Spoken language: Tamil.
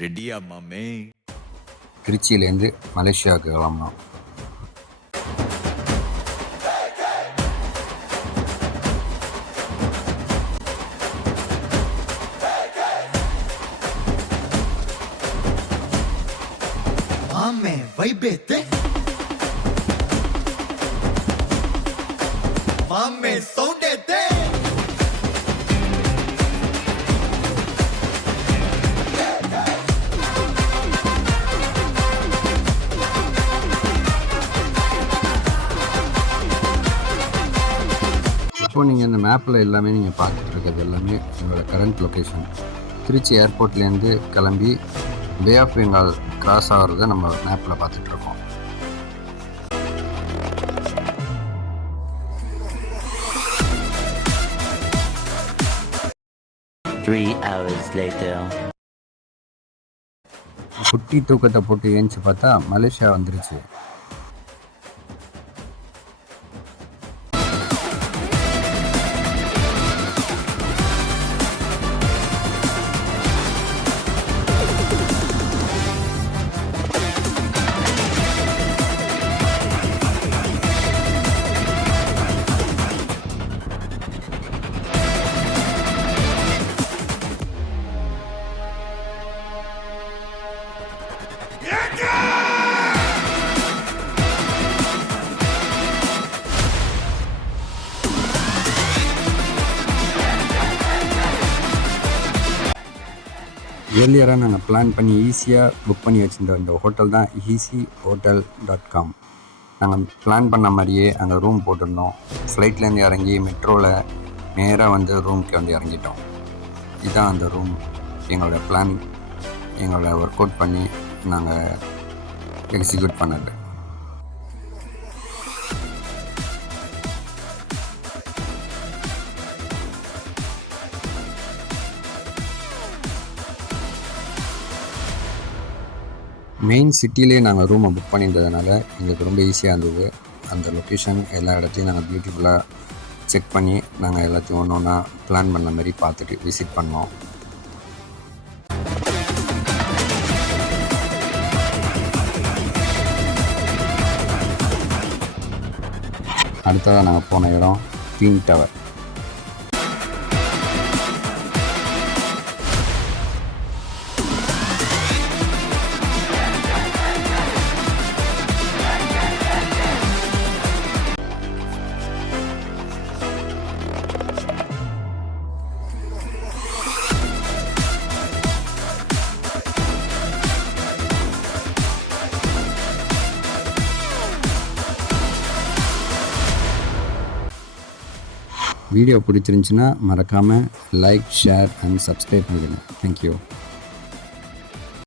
ரெடியா மாமே? திருச்சியிலேருந்து மலேசியாவுக்கு கிளம்புனோம். மாமே வைபேத்து மாமே சவுண்டேத்து இப்போது நீங்கள் இந்த மேப்பில் எல்லாமே நீங்கள் பார்த்துட்டு இருக்கிறது எல்லாமே எங்களோட கரண்ட் லொக்கேஷன். திருச்சி ஏர்போர்ட்லேருந்து கிளம்பி பே ஆஃப் பெங்கால் கிராஸ் ஆகிறத நம்ம மேப்பில் பார்த்துட்ருக்கோம். குட்டி தூக்கத்தை போட்டு ஏஞ்சி பார்த்தா மலேசியா வந்துருச்சு. ஏர்லியராக நாங்கள் பிளான் பண்ணி ஈஸியாக புக் பண்ணி வச்சுருந்த இந்த ஹோட்டல் தான் easyhotel.com. நாங்கள் பிளான் பண்ண மாதிரியே அங்கே ரூம் போட்டிருந்தோம். ஃப்ளைட்லேருந்து இறங்கி மெட்ரோவில் நேராக வந்து ரூமுக்கு வந்து இறங்கிட்டோம். இதுதான் அந்த ரூம். எங்களோட பிளான் எங்களோட ஒர்க் அவுட் பண்ணி நாங்கள் எக்ஸிக்யூட் பண்ணது. மெயின் சிட்டிலே நாங்கள் ரூமை புக் பண்ணியிருந்ததுனால எங்களுக்கு ரொம்ப ஈஸியாக இருந்தது. அந்த லொக்கேஷன் எல்லா இடத்தையும் நாங்கள் பியூட்டிஃபுல்லாக செக் பண்ணி நாங்கள் எல்லாத்தையும் ஒன்று ஒன்றா பிளான் பண்ண மாதிரி பார்த்துட்டு விசிட் பண்ணோம். அடுத்ததாக நாங்கள் போன இடம் ட்வின் டவர். வீடியோ பிடிச்சிருந்துச்சின்னா மறக்காமல் லைக், ஷேர் அண்ட் சப்ஸ்கிரைப் பண்ணிடுங்க. தேங்க்யூ.